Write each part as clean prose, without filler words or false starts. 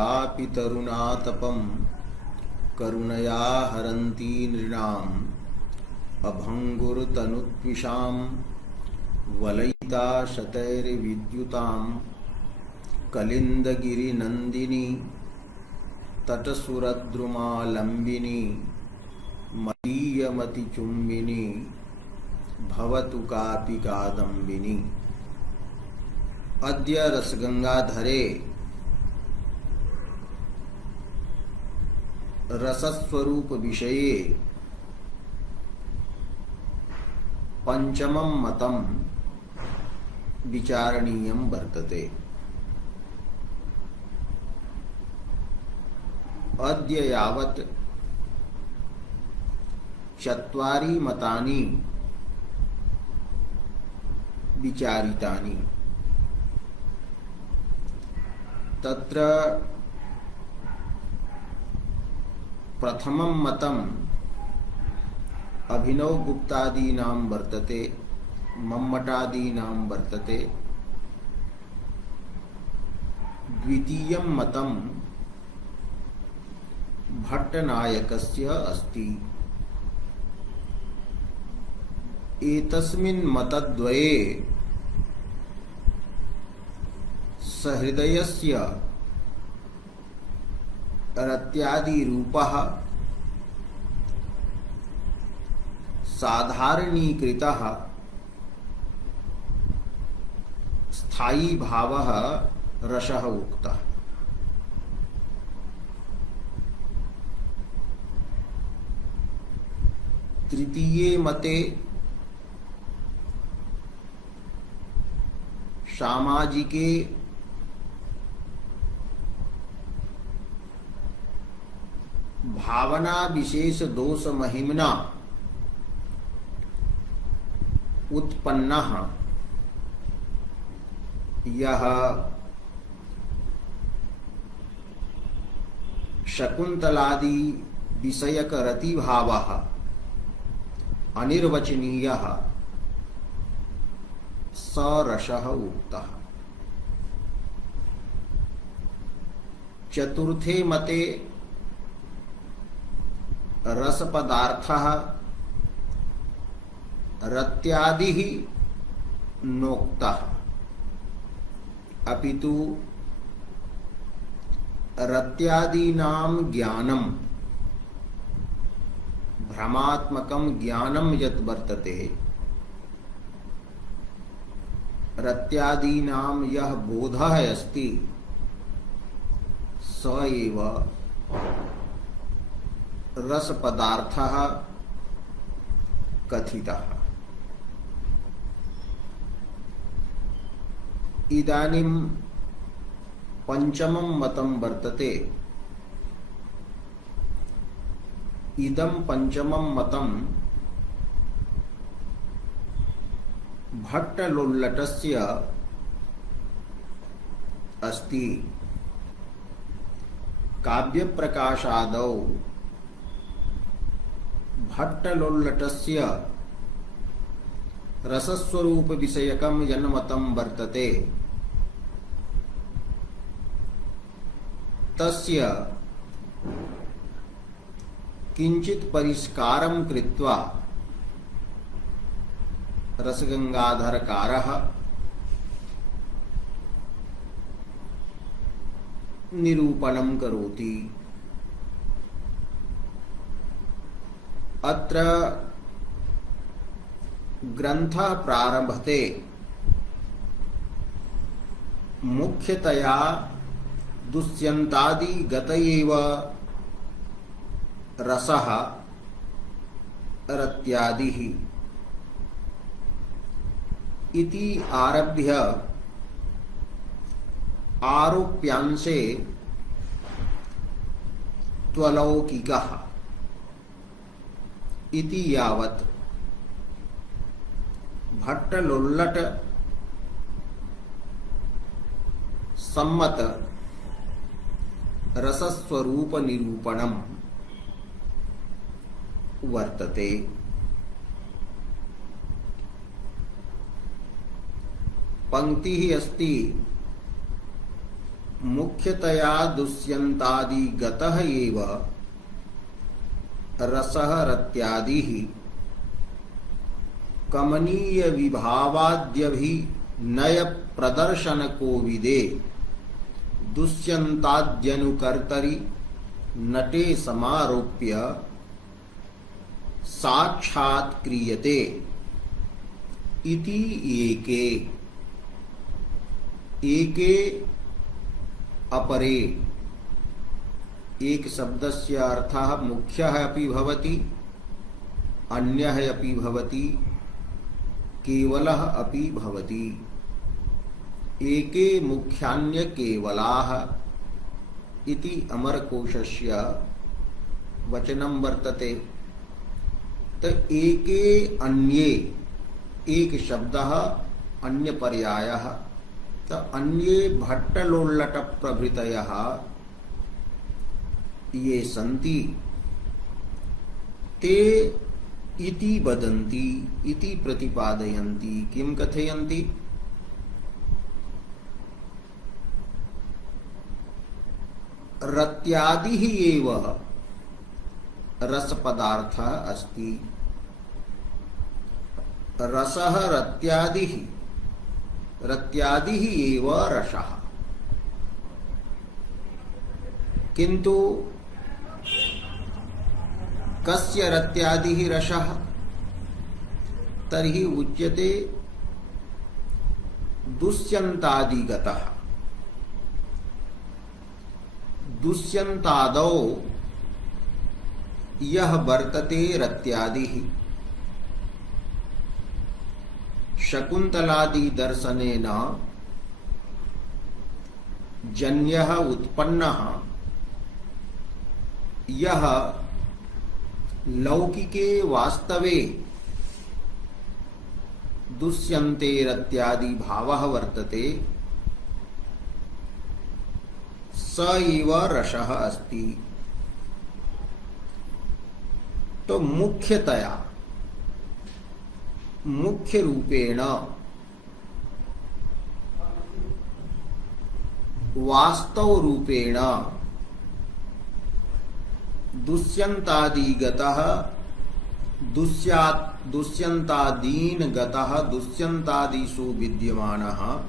यतापि तरुणातपं करुणया हरन्ति नृणाम् अभङ्गुरतनुत्विषां वलयिता शतैर्विद्युतां कलिन्दगिरिनन्दिनी तटसुरद्रुमालम्बिनी मदीयमतिचुम्बिनी भवतु कापि कादम्बिनी। अद्य रसगंगाधरे रसस्वरूप विषये पंचमं मतं विचारणीयं वर्तते। अद्य यावत् चत्वारि मतानि विचारितानि। तत्र प्रथमं मतम् अभिनवगुप्तादीनां वर्तते, मम्मटादीनां वर्तते। द्वितीयं मतं भट्टनायकस्य अस्ति। एतस्मिन् मतद्वये सहृदयस्य रत्यादिरूपः साधारणीकृतः स्थायी भावः रसः उक्तः। तृतीये मते सामाजिके भावना विशेष दोष महिम्ना उत्पन्नः यह शकुन्तलादि विषयक रतिभावः अनिर्वचनीयः स रसः उक्तः। चतुर्थे मते रस पदार्थः रत्यादिः नोक्तः, अपितु रत्यादीनां ज्ञानं भ्रमात्मकं ज्ञानं यत् वर्तते, रत्यादीनां यः बोधः अस्ति स एव रस पदार्थः कथितः। इदानीं पंचमं मतं वर्तते। इदं पंचमं मतं भट्टलोल्लटस्य अस्ति। काव्यप्रकाशादौ भट्टलोल्लटस्य रसस्वरूप विषयकं यन्मतं वर्तते तस्य किंचित परिष्कारं कृत्वा रसगंगाधरकारः निरूपणं करोति। अत्र ग्रन्थः प्रारभते मुख्यतया दुष्यन्तादि गत एव रसः रत्यादिः इति आरभ्य आरोप्यांशे त्वलौकिकः इति यावत् भट्टलोल्लट सम्मत रसस्वरूप निरूपणं वर्तते। पंक्तिः अस्ति मुख्यतया दुष्यन्तादिगतः एव रसः रत्यादिः कमनीय विभावाद्यभिनय प्रदर्शन कोविदे दुष्यन्ताद्यनुकर्तरि नटे समारोप्य साक्षात् क्रियते इति एके एके अपरे। एक शब्दस्य अर्थः मुख्यः अपि भवति, अन्यः अपि भवति, केवलः अपि भवति। एके मुख्यान्य केवलाः इति अमरकोशस्य वचनं वर्तते। तो एके अन्ये, एक शब्दः अन्य पर्यायः, तो अन्ये भट्टलोल्लट प्रभृतयः ये सन्ति ते इति वदन्ति, इति प्रतिपादयन्ति। किं कथयन्ति? रत्यादिः एव रसपदार्थः अस्ति। रसः रत्यादिः, रत्यादिः एव रसः। किन्तु कस्य रत्यादिः रसः? तर्हि उच्यते दुष्यन्तादिगतः। दुष्यन्तादौ यः वर्तते रत्यादिः शकुन्तलादि दर्शनेन जन्यः उत्पन्नः यः लौकिके वास्तवे दुष्यन्ते रत्यादि भावः वर्तते, स एव रसः अस्ति। तो मुख्यतया, मुख्य रूपेण वास्तव रूपेण दुष्यन्तादिगतः दुष्यन्तादीन गतः दुष्यन्तादिषु विद्यमानः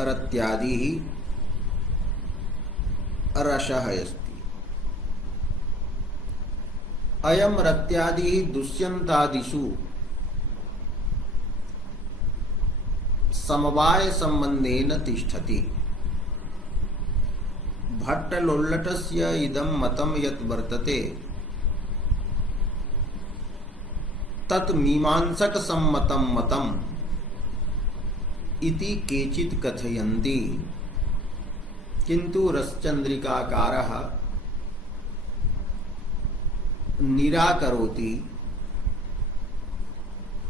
रत्यादिः रसः अस्ति। अयं रत्यादिः दुष्यन्तादिषु समवाय संबंधेन तिष्ठति। भट्टलोल्लटस्य इदं मतं यत् वर्तते तत् मीमांसक सम्मतं मतम् इति केचित् कथयन्ति। किन्तु रसचन्द्रिकाकारः निराकरोति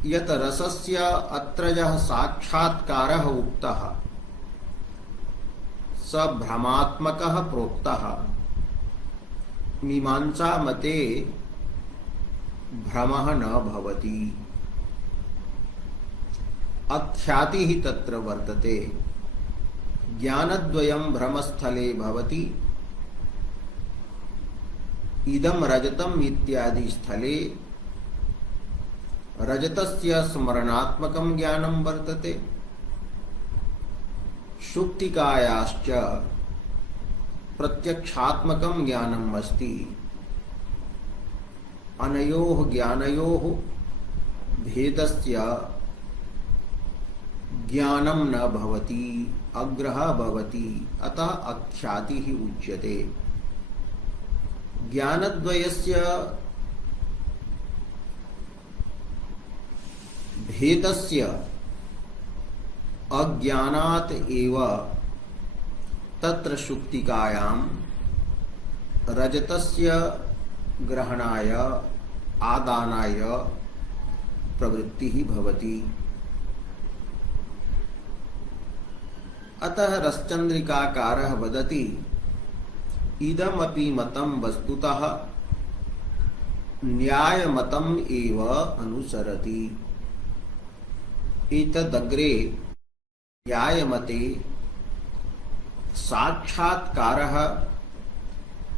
यत् रसस्य अत्र यः साक्षात्कारः उक्तः स भ्रमात्मकः प्रोक्तः। मीमांसा मते भ्रमः न भवति। अख्यातिः तत्र वर्तते। ज्ञानद्वयं भ्रमस्थले भवति, इदं रजतम् इत्यादि स्थले रजतस्य स्मरणात्मकं ज्ञानं वर्तते। शुक्तिकायाश्च प्रत्यक्षात्मकं ज्ञानम् अस्ति। अनयोः ज्ञानयोः भेदस्य ज्ञानं न भवति, अग्रहः भवति, अतः अख्यातिः उच्यते। ज्ञानद्वयस्य भेदस्य अज्ञानात् एव तत्र शुक्तिकायां रजतस्य ग्रहणाय आदानाय प्रवृत्तिः भवति। अतः रसचन्द्रिकाकारः वदति इदमपि मतं वस्तुतः न्यायमतम् एव अनुसरति। एतदग्रे न्यायमते साक्षात्कारः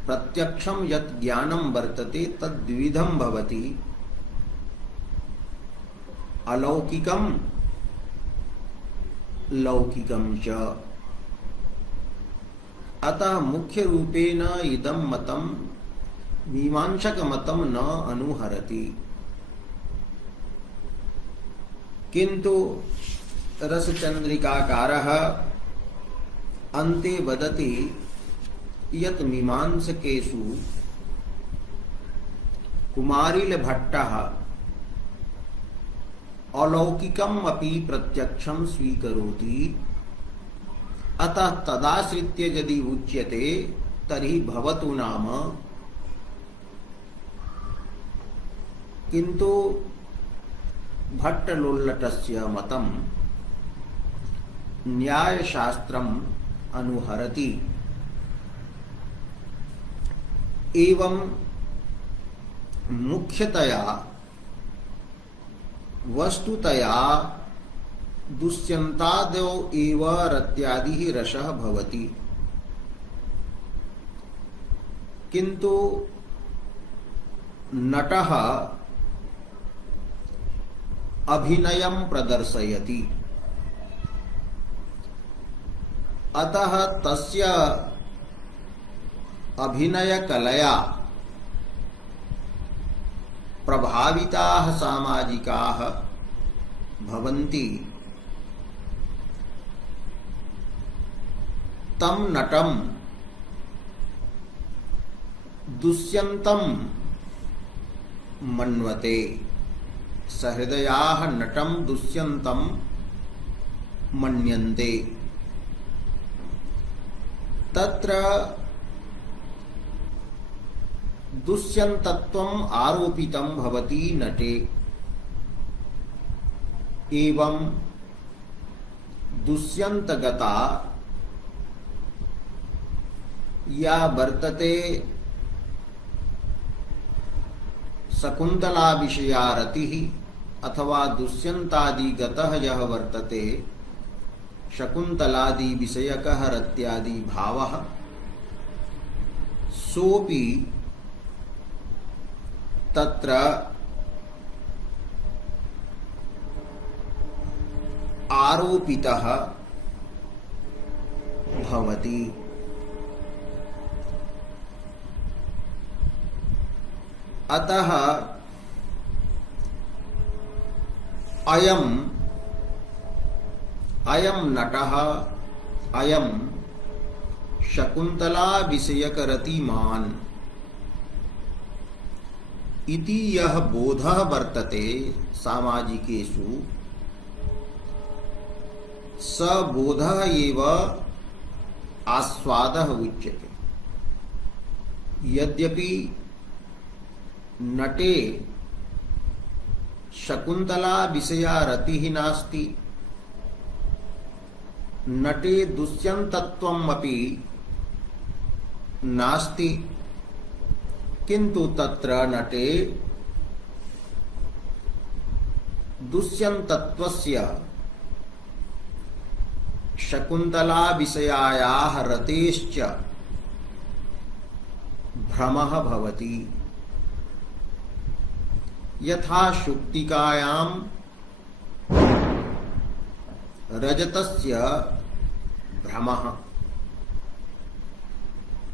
प्रत्यक्षं यत् ज्ञानं वर्तते तद्विधं भवति, अलौकिकं लौकिकं च। अतः मुख्य रूपेण इदं मतं मीमांसक मतं न अनुहरति, किंतु रसचंद्रिकाकारः अन्ते वदति यत् मीमांसकेषु कुमारिलभट्टः अलौकिकम् अपि प्रत्यक्षं स्वीकरोति, अतः तदाश्रित्य यदि उच्यते तर्हि भवतु नाम। किंतु भट्टलोल्लटस्य मतं न्यायशास्त्रम् अनुहरति। एवं मुख्यतया वस्तुतया दुष्यन्तादौ एव रत्यादिः रसः भवति, किंतु नटः अभिनयं प्रदर्शयति, अतः तस्य अभिनयकलया प्रभाविताः सामाजिकाः भवन्ति। तं नटं दुष्यन्तं मन्वते, सहृदयाः नटं दुष्यन्तं मन्यन्ते। तत्र दुष्यन्तत्वम् आरोपितं भवति नटे। एवं दुष्यन्तगता या वर्तते शकुन्तला विषया रतिः, अथवा दुष्यन्तादिगतः यः वर्तते शकुन्तलादि विषयकः रत्यादि भावः, सोऽपि तत्र आरोपितः भवति। अतः अयं नटः अयं शकुन्तला विषयकरतिमान् इति यः बोधः वर्तते सामाजिकेषु, स बोधः एव आस्वादः उच्यते। यद्यपि नटे शकुन्तला विषया रतिः नास्ति, नटे दुष्यन्तत्वम् अपि नास्ति, किंतु तत्र नटे दुष्यन्तत्वस्य शकुन्तला विषयायाः रतेश्च भ्रमः भवति। यथा शुक्तिकायां रजतस्य भ्रमः,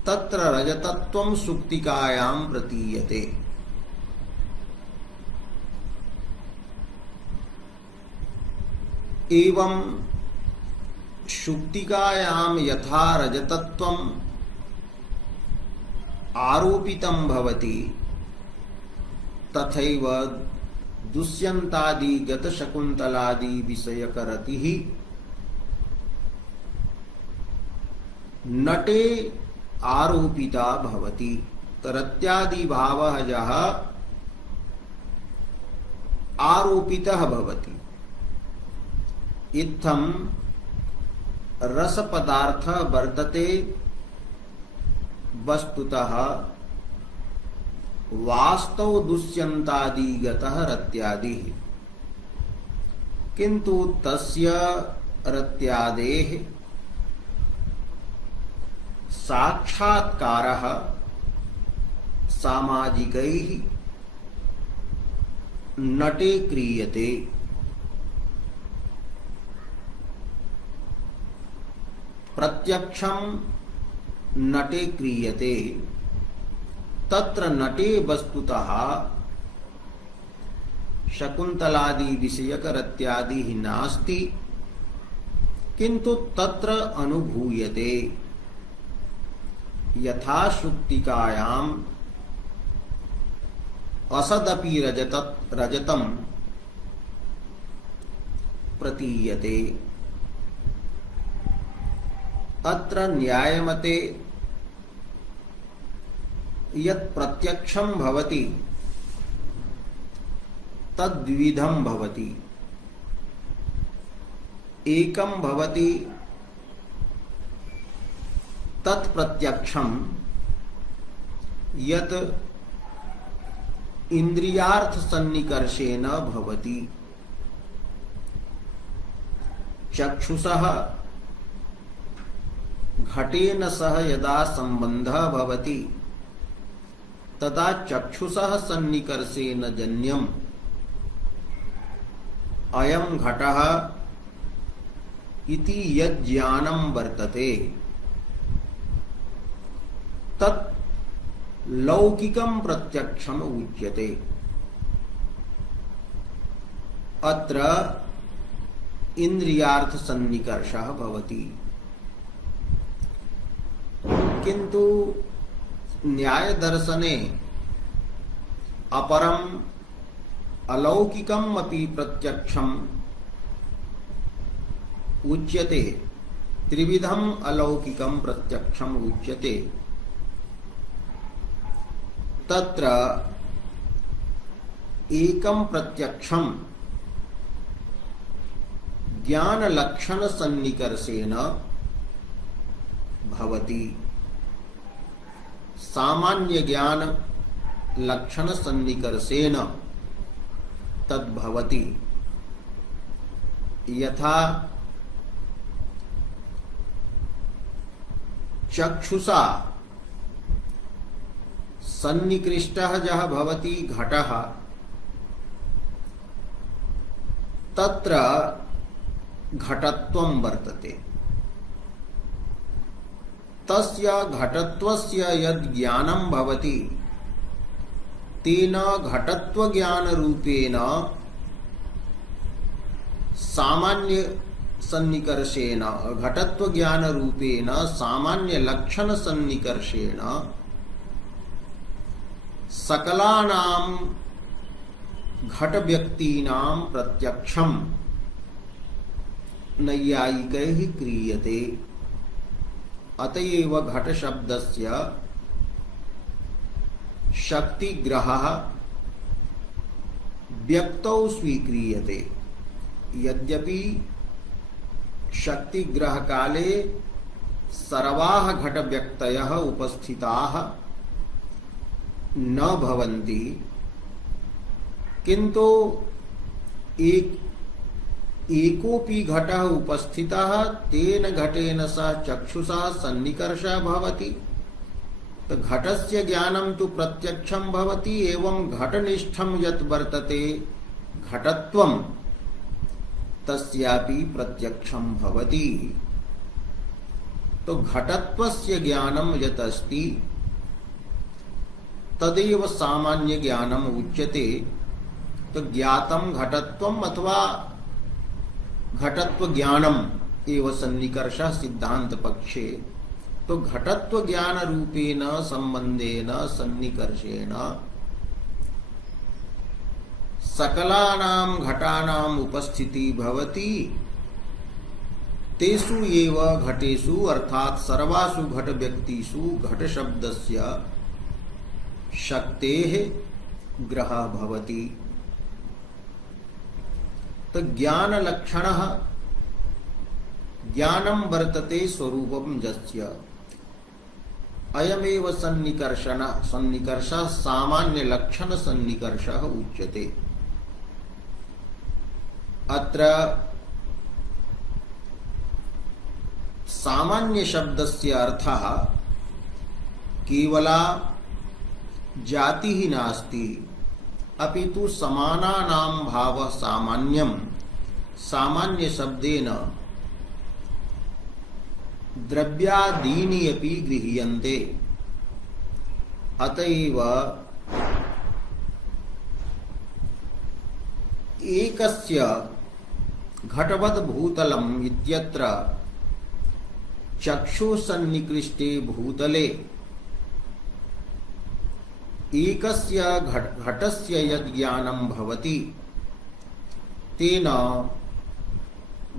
तत्र रजतत्वं शुक्तिकायां प्रतीयते। एवं शुक्तिकायां यथा रजतत्वम् आरोपितं भवति, तथैव दुष्यन्तादि गतशकुन्तलादि विषयकरतिः नटे आरोपिता भवति। रत्यादि भावः यः आरोपितः भवति। इत्थं रस पदार्थ वर्तते वस्तुतः वास्तव दुष्यन्तादिगतः रत्यादिः, किंतु तस्य रत्यादेः साक्षात्कारः सामाजिकैः नटे क्रियते। प्रत्यक्षं नटे क्रियते तत्र नटे वस्तुतः शकुन्तलादि विषयक रत्यादि नास्ति, किंतु तत्र अनुभूयते। यथा शुक्तिकायां असदपि रजतं प्रतीयते। अत्र न्यायमते यत् प्रत्यक्षं भवति तद्विधं भवति। एकं भवति तत्प्रत्यक्षं यत् इंद्रियार्थ सन्निकर्षेण भवति। चक्षुषः घटेन सह यदा संबंधः भवति तदा चक्षुषः सन्निकर्षेण जन्यम् अयं घटः इति यज्ञानं वर्तते तत् लौकिकं प्रत्यक्षम उच्यते। अत्र इंद्रियार्थ सन्निकर्षः भवति, किंतु न्याय दर्शने अपरम अलौकिकम अपि प्रत्यक्षम उच्यते। त्रिविधम अलौकिकम प्रत्यक्षम उच्यते। तत्र एकम प्रत्यक्षम ज्ञान लक्षण सन्निकर्षेण भवति। सामान्य ज्ञान लक्षण सन्निकर्षेण तद्भवति। यथा चक्षुषा सन्निकृष्टः यः भवति घटः तत्र घटत्वं वर्तते। तस्य घटत्वस्य यद् ज्ञानं भवति तेन घटत्व ज्ञान रूपेण सामान्य सन्निकर्षेण घटत्व ज्ञान रूपेण सामान्य लक्षण सन्निकर्षेण सकलानां घट व्यक्तीनां प्रत्यक्षं नैयायिकैः क्रियते। अतएव घट शब्दस्य शक्तिग्रहः व्यक्तौ स्वीक्रियते। यद्यपि शक्तिग्रह काले सर्वाः घट व्यक्तयः उपस्थिताः न भवन्ति, किंतु एकोपि घटः उपस्थितः तेन घटेन सह चक्षुषा सन्निकर्षः भवति। तो घटस्य ज्ञानं तु प्रत्यक्षं भवति। एवं घटनिष्ठं यत् वर्तते घटत्वं तस्यापि प्रत्यक्षं भवति। तो घटत्वस्य ज्ञानं यत् अस्ति तदेव सामान्य ज्ञानम उच्यते। तो ज्ञातम घटत्वम अथवा घटत्व ज्ञानम एव सन्निकर्षः सिद्धांत पक्षे। तो घटत्व ज्ञान रूपेण संबंधेन सन्निकर्षेण सकलानां घटानां उपस्थिति भवति। तेषु एव घटेषु अर्थात सर्वासु घट व्यक्तिषु घट शब्दस्य शक्तेः ग्रहः भवति। तो ज्ञान लक्षणः ज्ञानं वर्तते स्वरूपं यस्य अयमेव सन्निकर्षः सामान्य लक्षण सन्निकर्षः उच्यते। अत्र सामान्य शब्दस्य अर्थः केवला जाति ही नास्ति अपितु समानानां भाव सामान्यम सामान्य शब्देन द्रव्यादीनि अपि गृह्यन्ते। अतएव एकस्य घटवद् भूतलम् इत्यत्र चक्षुसन्निकृष्टे भूतले एकस्य घटस्य यद् ज्ञानं भवति तेन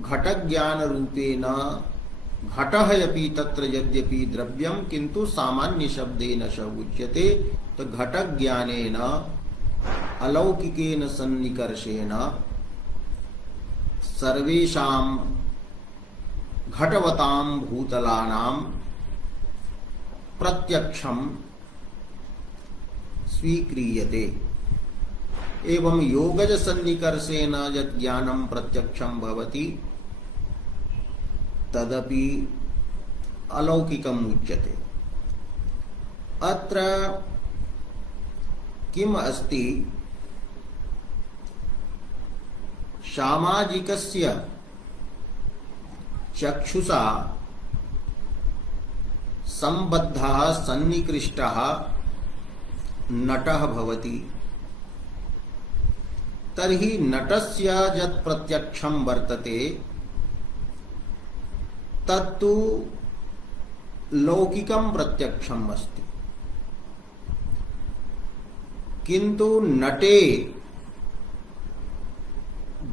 घटज्ञानरूपेण घटः अपि तत्र यद्यपि द्रव्यं किन्तु सामान्य शब्देन स उच्यते। तो घटज्ञानेन अलौकिकेन सन्निकर्षेण सर्वेषां घटवतां भूतलानां प्रत्यक्षं स्वीक्रियते। एवं योगज सन्निकर्षेण यत् ज्ञानं प्रत्यक्षं भवति तदपि अलौकिकम् उच्यते। अत्र किम अस्ति, सामाजिकस्य चक्षुषा संबद्धः सन्निकृष्टः नटः भवति, तर्हि नटस्य यत् प्रत्यक्षं वर्तते तत्तु लौकिकं प्रत्यक्षम् अस्ति। किन्तु नटे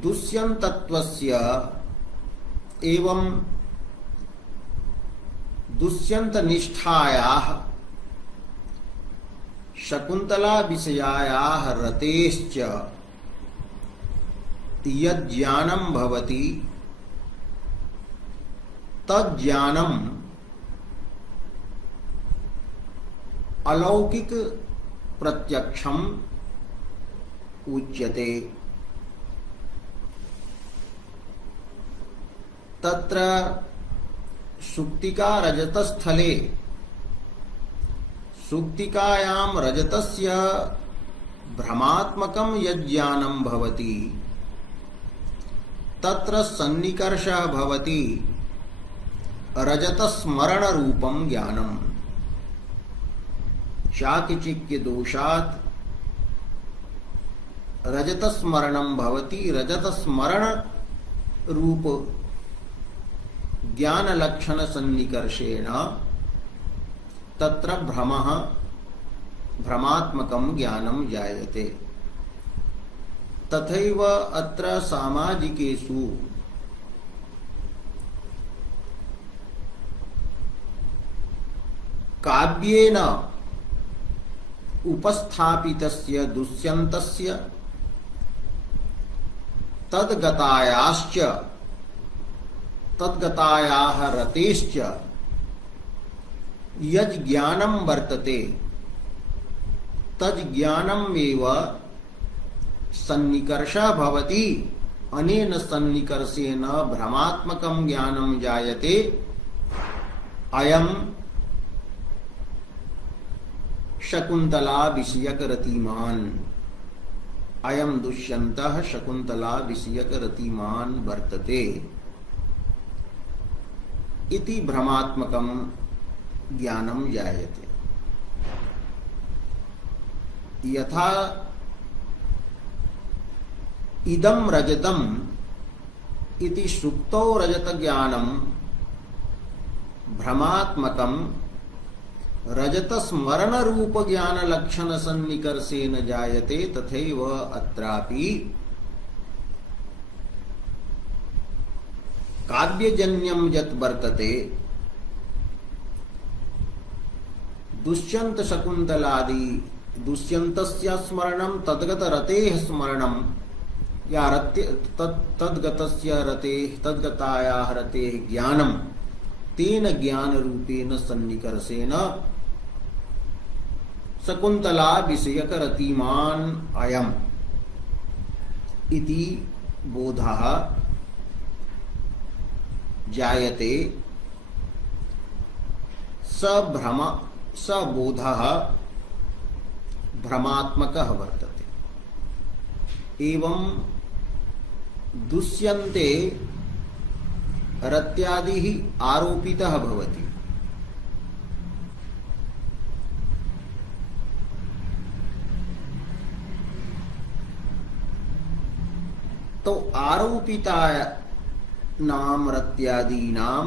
दुष्यन्तत्वस्य एवं दुष्यन्तनिष्ठायाः शकुन्तला विषयायाः रतेश्च यज्ञानं भवति तज्ज्ञानम् अलौकिक प्रत्यक्षम् उच्यते। तत्र सुक्तिका रजतस्थले सुक्तिकायां रजतस्य भ्रमात्मकं यज्ञानं भवति तत्र सन्निकर्षः भवति रजतस्मरण रूपं ज्ञानम्। चाकिचिक्य दोषात् रजतस्मरणं भवति। रजतस्मरण रूप ज्ञान लक्षण सन्निकर्षेण तत्र भ्रमात्मकं ज्ञानं जायते। तथैव अत्र सामाजिकेषु काव्येन उपस्थापितस्य दुष्यन्तस्य तद्गतायाश्च तद्गतायाः रतेश्च यज् ज्ञानं वर्तते तज्ज्ञानमेव सन्निकर्षः भवति। अनेन सन्निकर्षेण भ्रमात्मकं ज्ञानं जायते। अयं शकुन्तला विषयक रतिमान्, अयं दुष्यन्तः शकुन्तला विषयक रतिमान् वर्तते इति भ्रमात्मकं ज्ञानं जायते। यथा इदं रजतम् इति सुप्तौ रजत ज्ञानं भ्रमात्मकं रजत स्मरण रूप ज्ञान लक्षण सन्निकर्षेण जायते। तथैव अत्रापि काव्यजन्यं यत् वर्तते दुष्यंत शकुन्तलादि दुष्यन्तस्य स्मरणं तद्गत रतेः स्मरणं या तद्गतस्य रतेः तद्गतायाः रतेः ज्ञानं तेन ज्ञान रूपेण सन्निकर्षेण शकुन्तला विषयक रतिमान् अयम् इति बोधः जायते। स भ्रम स बोधः भ्रमात्मकः वर्तते। एवं दुष्यन्ते रत्यादिः आरोपितः भवति। तो आरोपितानां रत्यादीनां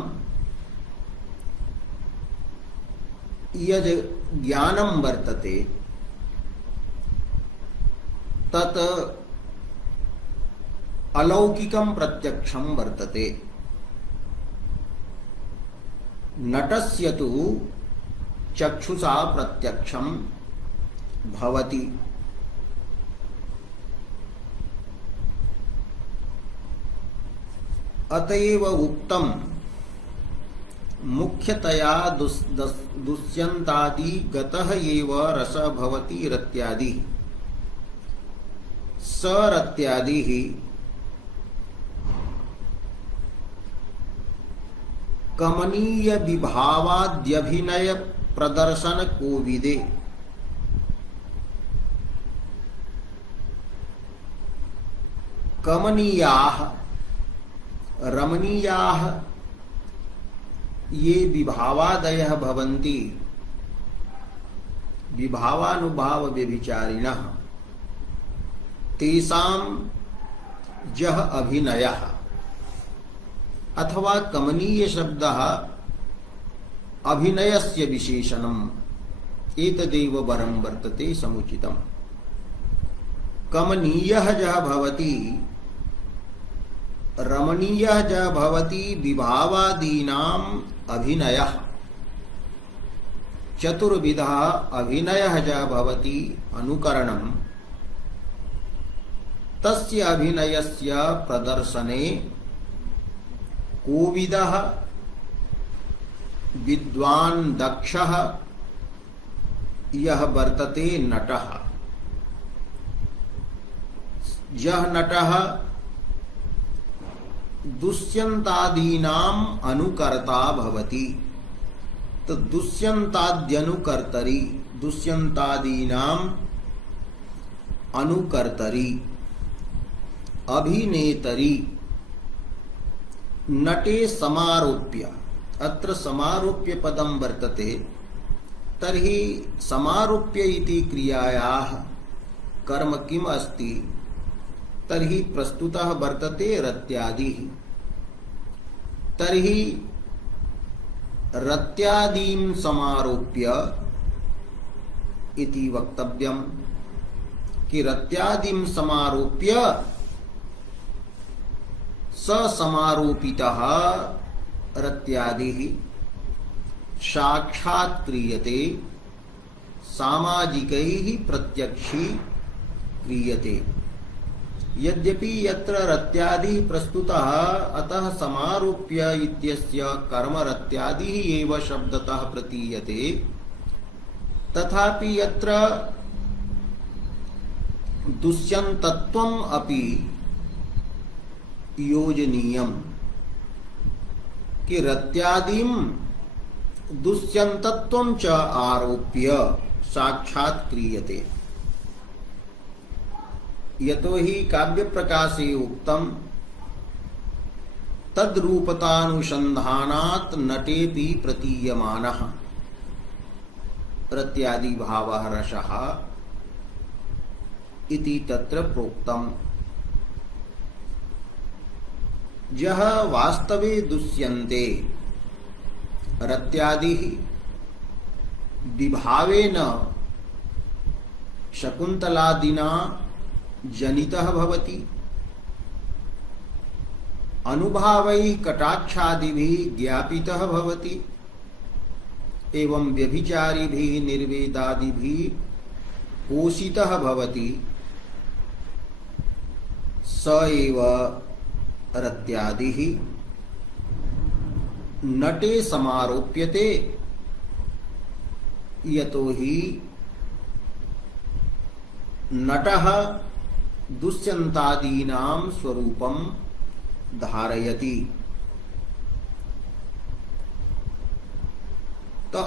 यद् ज्ञानं वर्तते तत् अलौकिकं प्रत्यक्षं वर्तते। नटस्य तु चक्षुषा प्रत्यक्षं भवति। अतएव उक्तम मुख्यतया दुष्यन्तादि गतः एव रस भवति रत्यादि स रत्यादि कमनीय विभावाद्यभिनय प्रदर्शन कोविदे। कमनीयाः रमणीयाः ये विभावादयः भवन्ति विभावानुभाव व्यभिचारिणः तेषां यः अभिनयः अथवा कमनीय शब्दः अभिनयस्य विशेषणम् एतदेव वरं वर्तते समुचितम्। कमनीयः यः भवति रमणीयः यः भवति विभावादीनाम् अभिनयः। चतुर्विधः अभिनयः यः भवति अनुकरणम् तस्य अभिनयस्य प्रदर्शने कोविदः विद्वान् दक्षः यः वर्तते नटः। यः नटः दुष्यन्तादीनाम् अनुकर्ता भवति। तो दुष्यन्ताद्यनुकर्तरि दुष्यन्तादीनाम् अनुकर्तरि अभिनेतरि नटे समारोप्य। अत्र समारोप्य पदं वर्तते। तर्हि समारोप्य इति क्रियायाः कर्म किम् अस्ति? तर्हि प्रस्तुतः वर्तते रत्यादिः। तर्हि रत्यादीं समारोप्य इति वक्तव्यं कि रत्यादीं समारोप्य स समारोपितः रत्यादिः साक्षात् क्रियते सामाजिकैः प्रत्यक्षी क्रियते। यद्यपि यत्र रत्यादिः प्रस्तुतः अतः समारोप्य इत्यस्य कर्म रत्यादिः एव शब्दतः प्रतीयते। तथापि यत्र दुष्यन्तत्वम् अपि योजनीयम् कि रत्यादिं दुष्यन्तत्वं च आरोप्य साक्षात् क्रियते। यतो हि काव्य प्रकाशे उक्तम तद्रूपतानुसंधानात् नटेपि प्रतीयमानः रत्यादि भावः रसः इति तत्र प्रोक्तम्। यः वास्तवे दुष्यन्ते रत्यादिः विभावेन शकुन्तलादिना जनितः भवति। अनुभावैः कटाक्षादिभिः ज्ञापितः भवति। एवं व्यभिचारिभिः निर्वेदादिभिः पोषितः भवति। स एव रत्यादिः नटे समारोप्यते। यतो हि नटः दुष्यन्तादीनां स्वरूपं धारयति। तो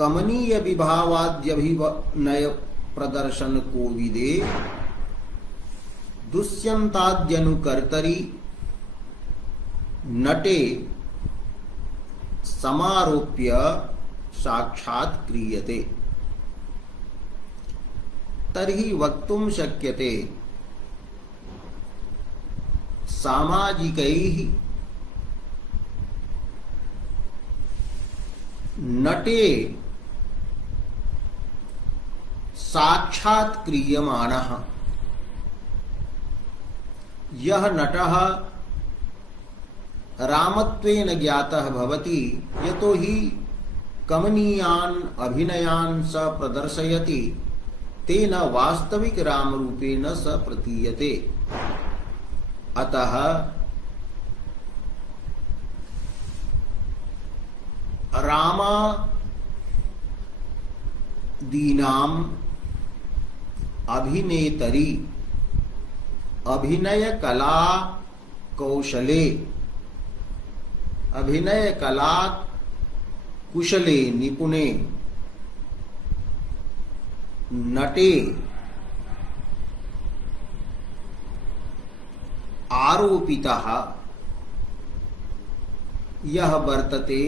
कमनीय विभावाद्यभिनय प्रदर्शन कोविदे दुष्यंताद्यनुकर्तरि नटे समारोप्य साक्षात् क्रियते तर्हि वक्तुं शक्यते सामाजिकैः नटे साक्षात् क्रियमाणः यह नटः रामत्वेन ज्ञातः भवति यतो हि कमनीयान् अभिनयान् स प्रदर्शयति तेन वास्तविक रामरूपेण स प्रतीयते। अतः रामादीनाम् अभिनेतरि अभिनय कला कौशले अभिनय कला कुशले निपुणे नटे आरोपितः यह वर्तते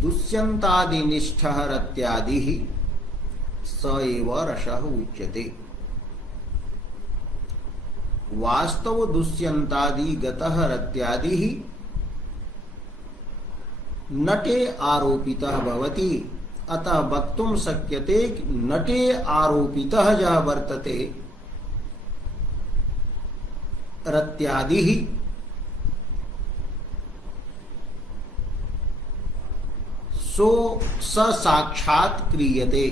दुष्यंतादिनिष्ठः रत्यादिः स एव रसः उच्यते। वास्तव दुष्यंतादि गतः रत्यादिः नटे आरोपितः भवति। अतः वक्तुं शक्यते नटे आरोपितः यः वर्तते रत्यादिः सो स साक्षात् क्रियते।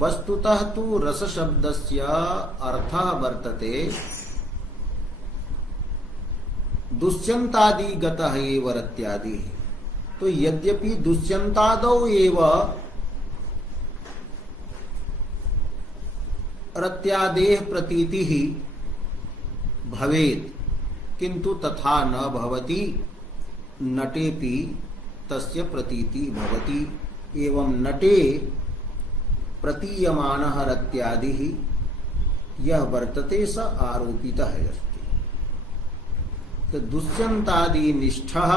वस्तुतः तु रस शब्दस्य अर्थः वर्तते दुष्यंतादि गतः एव रत्यादि। तो यद्यपि दुष्यंतादौ एव रत्यादेः प्रतीतिः भवेत् किंतु तथा न भवति नटेपि तस्य प्रतीति भवति। एवं नटे प्रतीयमानः रत्यादिः यह वर्तते स आरोपितः अस्ति। तो दुष्यंतादि निष्ठः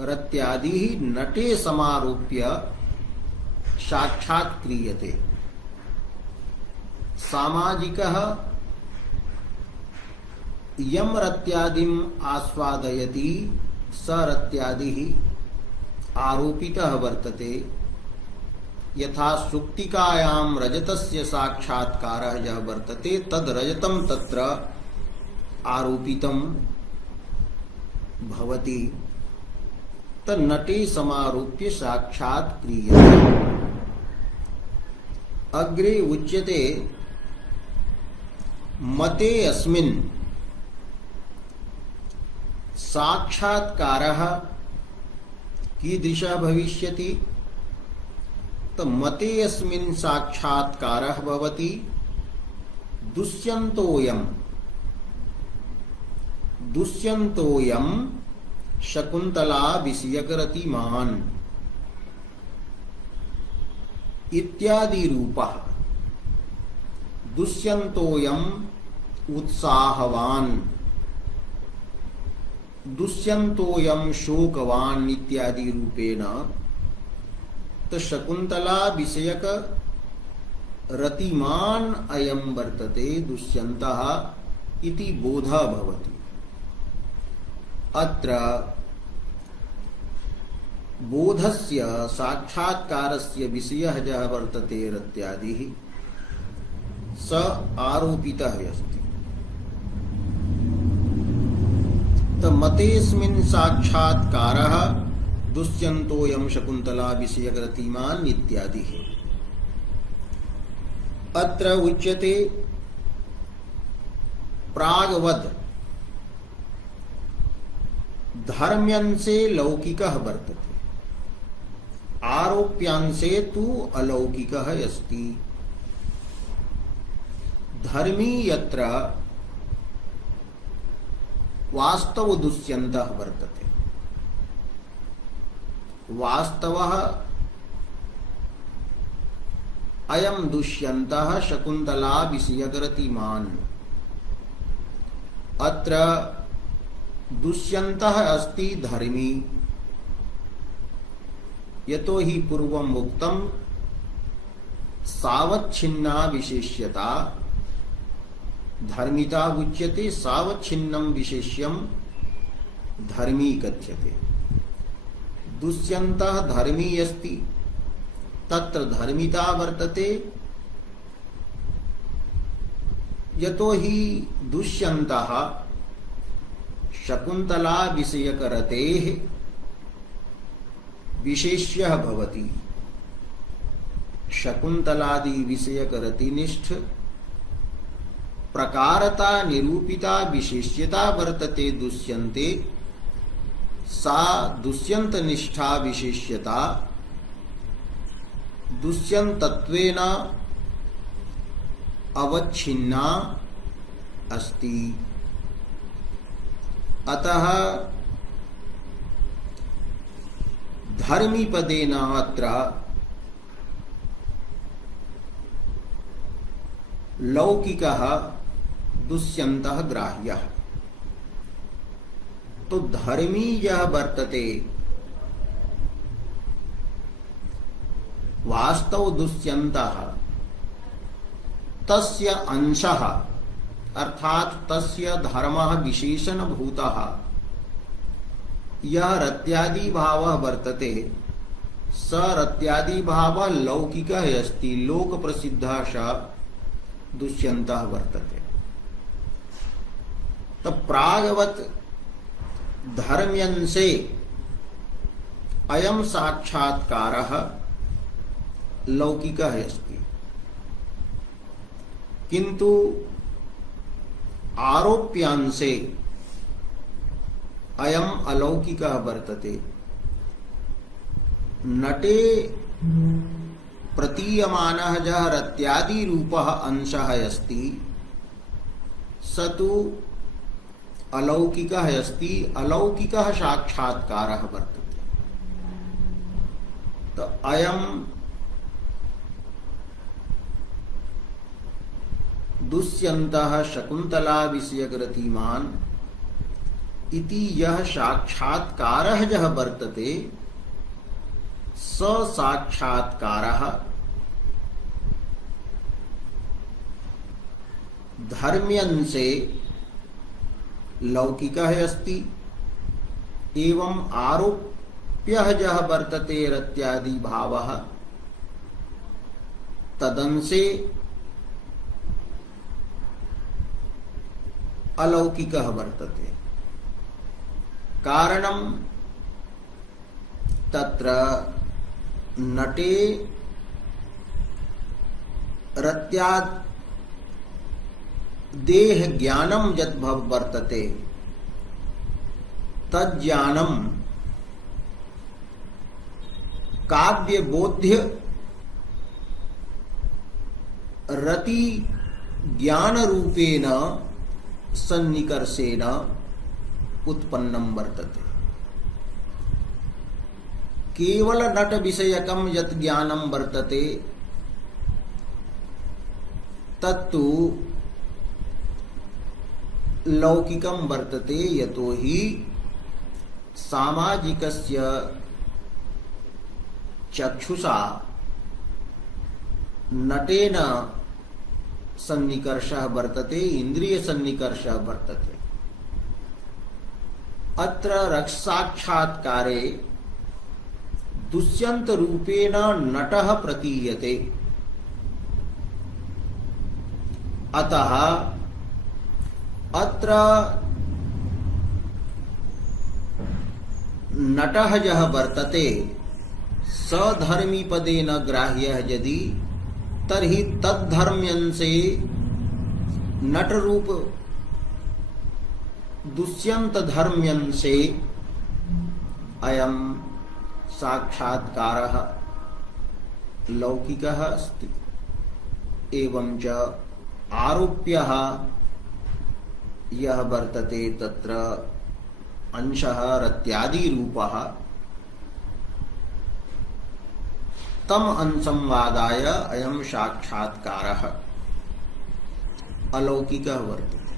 रत्यादिः नटे समारोप्य साक्षात् क्रियते। सामाजिकः यम रत्यादिम् आस्वादयति स रत्यादिः आरोपितः वर्तते। यथा सुक्तिकायां रजतस्य साक्षात्कारः यः वर्तते तद् रजतं तत्र आरोपितं भवति तन्नटे समारोप्य साक्षात् क्रियते। अग्रे उच्यते मते अस्मिन् साक्षात्कारः कीदृशः भविष्यति। तो मते अस्मिन् साक्षात्कारः भवति दुष्यन्तोऽयं शकुन्तला विषयकरतिमान् इत्यादि रूपः। दुष्यन्तोऽयम् उत्साहवान् दुष्यन्तोऽयं शोकवान् इत्यादि रूपेण तो शकुन्तला विषयक रतिमान् अयं वर्तते दुष्यन्तः इति बोधः भवति। अत्र बोधस्य साक्षात्कारस्य विषयः यः वर्तते रत्यादिः स आरोपितः अस्ति। तो मतेऽस्मिन् साक्षात्कारः दुष्यन्तोऽयं शकुन्तला विषयकरतिमान् इत्यादि। अत्र उच्यते प्रागवद् धर्म्यंसे लौकिकः वर्तते आरोप्यांसे तु अलौकिकः अस्ति। धर्मी यत्र वास्तव दुष्यन्तः वर्तते वास्तवः अयं दुष्यन्तः शकुन्तला विषयकरतिमान्। अत्र दुष्यन्तः अस्ति धर्मी, यतो हि पूर्वम् उक्तं सावच्छिन्ना विशेष्यता। धर्मिता उच्यते, सावच्छिन्नं विशेष्यं धर्मी कथ्यते। दुष्यन्तः धर्मी अस्ति, तत्र धर्मिता वर्तते, यतो हि दुष्यन्तः शकुन्तला विषयकरतेः विशेष्यः भवति। शकुन्तलादि विषयकरतिनिष्ठ प्रकारता निरूपिता विशेष्यता वर्तते दुष्यन्ते, सा दुष्यन्तनिष्ठा विशेष्यता दुष्यन्तत्वेन अवच्छिन्ना अस्ति। अतः धर्मी पदेन अत्र लौकिकः दुष्यन्तः ग्राह्यः। तो धर्मी यह वर्तते वास्तव दुष्यन्तः तस्य अंशः, अर्थात तस्य धर्मः विशेषणभूतः यह रत्यादि भावः वर्तते, स रत्यादि भावः लौकिकः अस्ति, लोक प्रसिद्धः स दुष्यन्तः वर्तते। तो प्रागवत धर्म्यंसे अयं साक्षात्कारः लौकिकः अस्ति, किंतु आरोप्यांसे अयम् अलौकिकः वर्तते। नटे प्रतीयमानः यः रत्यादि रूपः अंशः अस्ति, स तु अलौकिकः अस्ति, अलौकिकः साक्षात्कारः वर्तते। तो अयम् दुष्यन्तः शकुन्तला विषयकरतिमान् इति यह साक्षात्कारः यः वर्तते, स साक्षात्कारः धर्म्यंसे लौकिकः अस्ति, एवं आरोप्यः यः वर्तते रत्यादि भावः तदंसे अलौकिकः वर्तते। कारणं तत्र नटे रत्याद् देह ज्ञानं यत् वर्तते, तज्ज्ञानं काव्य बोध्य रति ज्ञान रूपेण सन्निकर्षेण उत्पन्नं वर्तते। केवल नट विषयकं यत् ज्ञानं वर्तते तत्तु लौकिकं वर्तते, यतो हि सामाजिकस्य चक्षुषा नटेन सन्निकर्षः वर्तते, इंद्रिय सन्निकर्षः वर्तते। अत्र रक्षसाक्षात्कारे दुष्यंत रूपेण नटः प्रतीयते। अतः अत्र नटः यः वर्तते सधर्मी पदेन ग्राह्यः यदि, तर्हि तद्धर्म्यंसे नट रूप दुष्यंत धर्म्यंसे अयं साक्षात्कारः लौकिकः अस्ति। एवं च आरोप्यः यः वर्तते तत्र अंशः रत्यादि रूपः तम अंसंवादाय अयम साक्षात्कारः अलौकिकः वर्तते।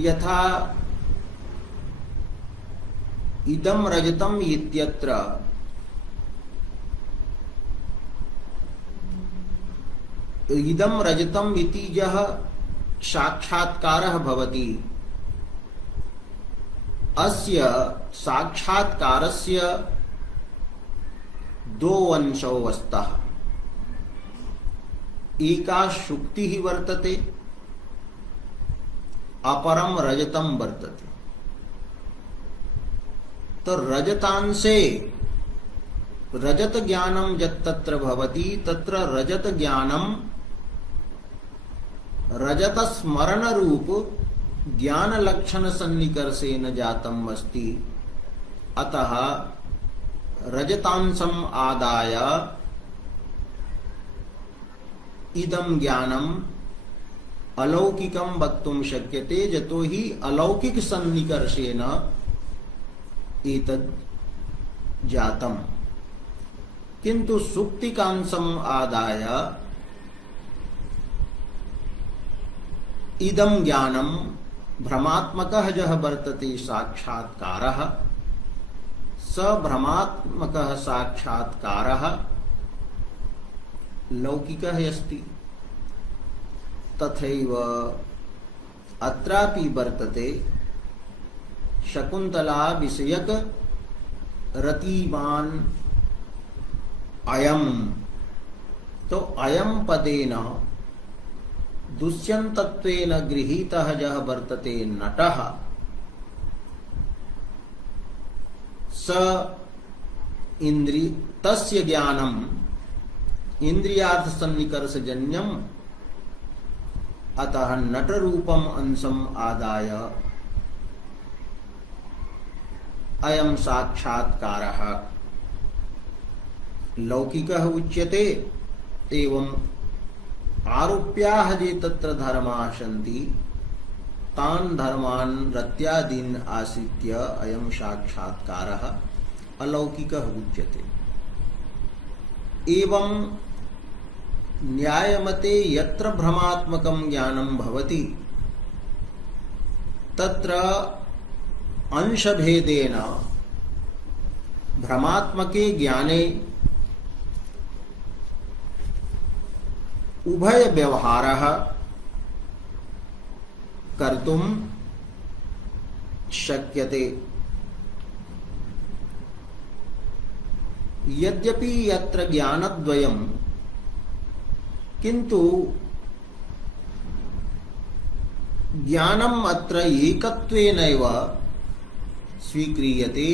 यथा इदं रजतम् इत्यत्र इदं रजतम् इति यः साक्षात्कारः भवति, अस्य साक्षात्कारस्य दो अंशौ स्तः। एका शुक्तिः वर्तते, अपरम रजतम वर्तते। तो रजतांशे रजत ज्ञानम यत्र भवति तत्र रजत ज्ञानम रजत स्मरण रूप ज्ञान लक्षण सन्निकर्षेण जातम अस्ति। अतः रजतांशम आदाय इदं ज्ञानम अलौकिकं वक्तुं शक्यते, यतो हि अलौकिक सन्निकर्षेण एतद् जातम्। किन्तु सुप्तिकांशम् आदाय इदं ज्ञानं भ्रमात्मकः यः वर्तते साक्षात्कारः, स भ्रमात्मकः साक्षात्कारः लौकिकः अस्ति। तथैव अत्रापि वर्तते शकुन्तला विषयक रतिमान् अयम्। तो अयम् पदेन दुष्यन्तत्वेन गृहीतः यः वर्तते नटः, स तस्य ज्ञानम् इंद्रियार्थ सन्निकर्षजन्यम्। अतः नट रूपम अंशम आदाय अयम साक्षात्कारः लौकिकः उच्यते। एवं आरोप्याः ये तत्र धर्माः सन्ति तान् धर्मान् रत्यादीन् आश्रित्य अयम साक्षात्कारः अलौकिकः उच्यते। एवं न्यायमते यत्र भ्रमात्मकं ज्ञानं भवति तत्र अंशभेदेन भ्रमात्मके ज्ञाने उभय व्यवहारः कर्तुं शक्यते। यद्यपि यत्र ज्ञानद्वयम्, किन्तु ज्ञानम् अत्र एकत्वेनैव स्वीक्रियते।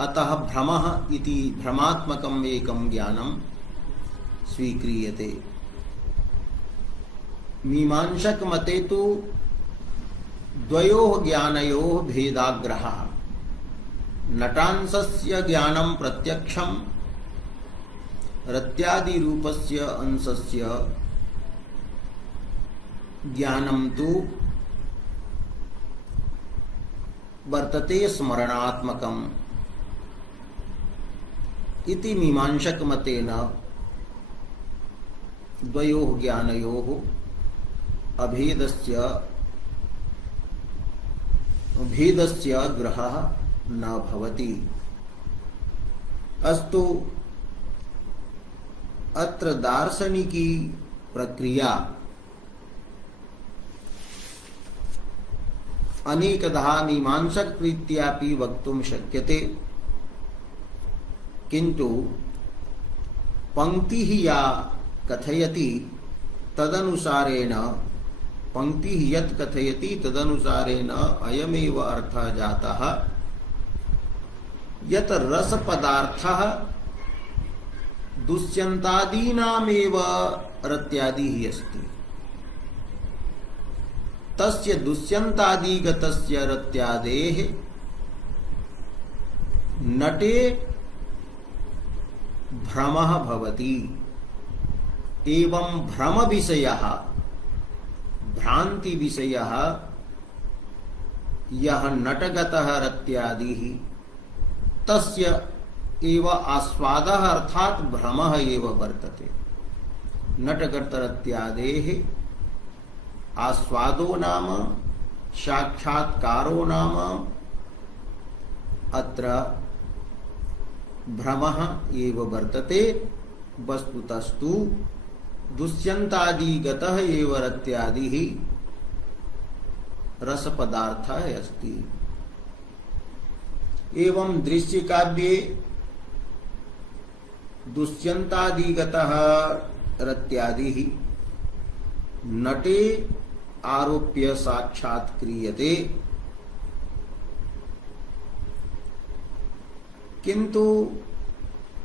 अतः भ्रमः इति भ्रमात्मकम् एकं ज्ञानं स्वीक्रियते। मीमांसक मते तु द्वयोः ज्ञानयोः भेदाग्रहः। नटांशस्य ज्ञानं प्रत्यक्षं, रत्यादि रूपस्य अंशस्य ज्ञानं तु वर्तते स्मरणात्मकम् इति मीमांसक मतेन द्वयोः ज्ञानयोः भेदस्य ग्रहः न भवति। अस्तु, अत्र दार्शनिकी प्रक्रिया अनेकधा मीमांसक रीत्यापि वक्तुं शक्यते, किन्तु पंक्तिः या कथयति तदनुसारेण पंक्तिः यत् कथयति तदनुसारेण अयमेव अर्थः जातः यत् रसपदार्थः दुष्यन्तादीनामेव रत्यादिः अस्ति। तस्य दुष्यन्तादिगतस्य रत्यादेः नटे भ्रमः भवति। एवं भ्रम विषयः भ्रांति विषयः यः नटगतः रत्यादिः तस्य एव आस्वादः अर्थात भ्रमः एव वर्तते। नटघटरत्यादेः आस्वादो नाम साक्षात्कारो नाम अत्र भ्रमः एव वर्तते। वस्तुतस्तु दुष्यन्तादिगतः एव रत्यादिः रसपदार्थः अस्ति। एवं दृश्यकाव्ये दुष्यन्तादिगतः रत्यादिः नटे आरोप्य साक्षात् क्रियते, किंतु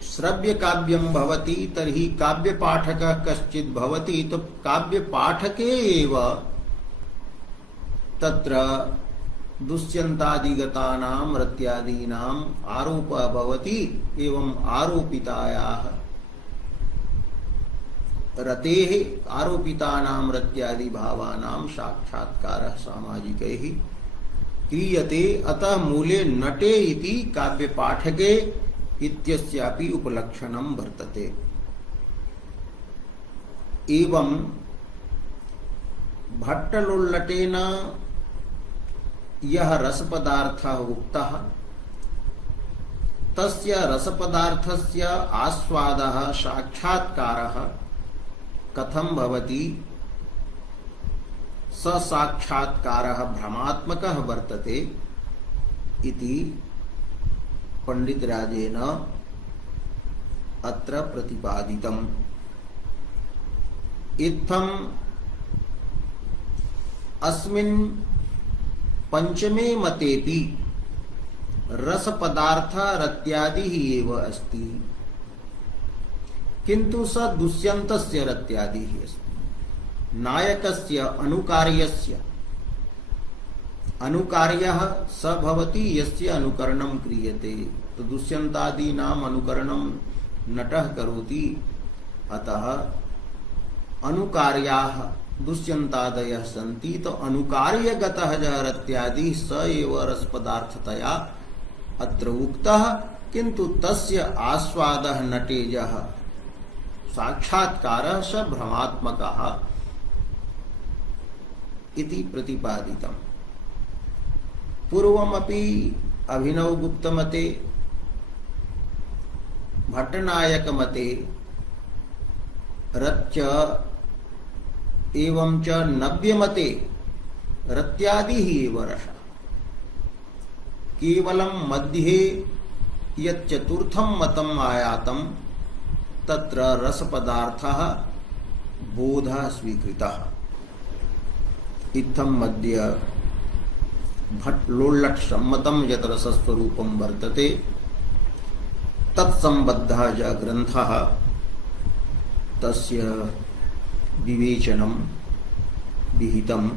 श्रव्य काव्यं भवति तर्हि काव्य पाठकः कश्चित् भवति, तो काव्य पाठके एव तत्र दुष्यन्तादिगतानां रत्यादीनाम् आरोपः भवति। एवं आरोपितायाः रतेः आरोपितानां रत्यादि भावानां साक्षात्कारः सामाजिकैः क्रियते। अतः मूले नटे इति काव्य पाठके इत्यस्यापि उपलक्षणं वर्तते। एवं भट्टलोल्लटेन यह रसपदार्थः उक्तः, तस्य रसपदार्थस्य आस्वादः साक्षात्कारः कथं भवति? स साक्षात्कारः भ्रमात्मकः वर्तते इति पंडितराजेन अत्र प्रतिपादितम्। इत्थम् अस्मिन् पंचमे मतेपि रसपदार्थः रत्यादिः एव अस्ति, किंतु स दुष्यन्तस्य रत्यादिः अस्ति। नायकस्य अनुकार्यस्य अनुकार्यः स भवति यस्य अनुकरणं क्रियते। तो दुष्यन्तादीनाम् अनुकरणं नटः करोति, अतः अनुकार्याः दुष्यन्तादयः सन्ति। तो अनुकार्यगतः यः रत्यादि स एव रसपदार्थतया अत्र उक्तः, किंतु तस्य आस्वादः नटेजः साक्षात्कारः स भ्रमात्मकः इति प्रतिपादितम्। पूर्वमपि अभिनवगुप्तमते भट्टनायकमते रच्च एवं च नव्यमते रत्यादिः एव रसः। केवलं मध्ये यच्चतुर्थं मतम् आयातं तत्र रसपदार्थः बोधः स्वीकृतः। इत्थं मध्य भट्टलोल्लट सम्मतं यत् रसस्वरूपं वर्तते तत्संबद्धः च ग्रन्थः, तस्य विवेचनं विहितम्।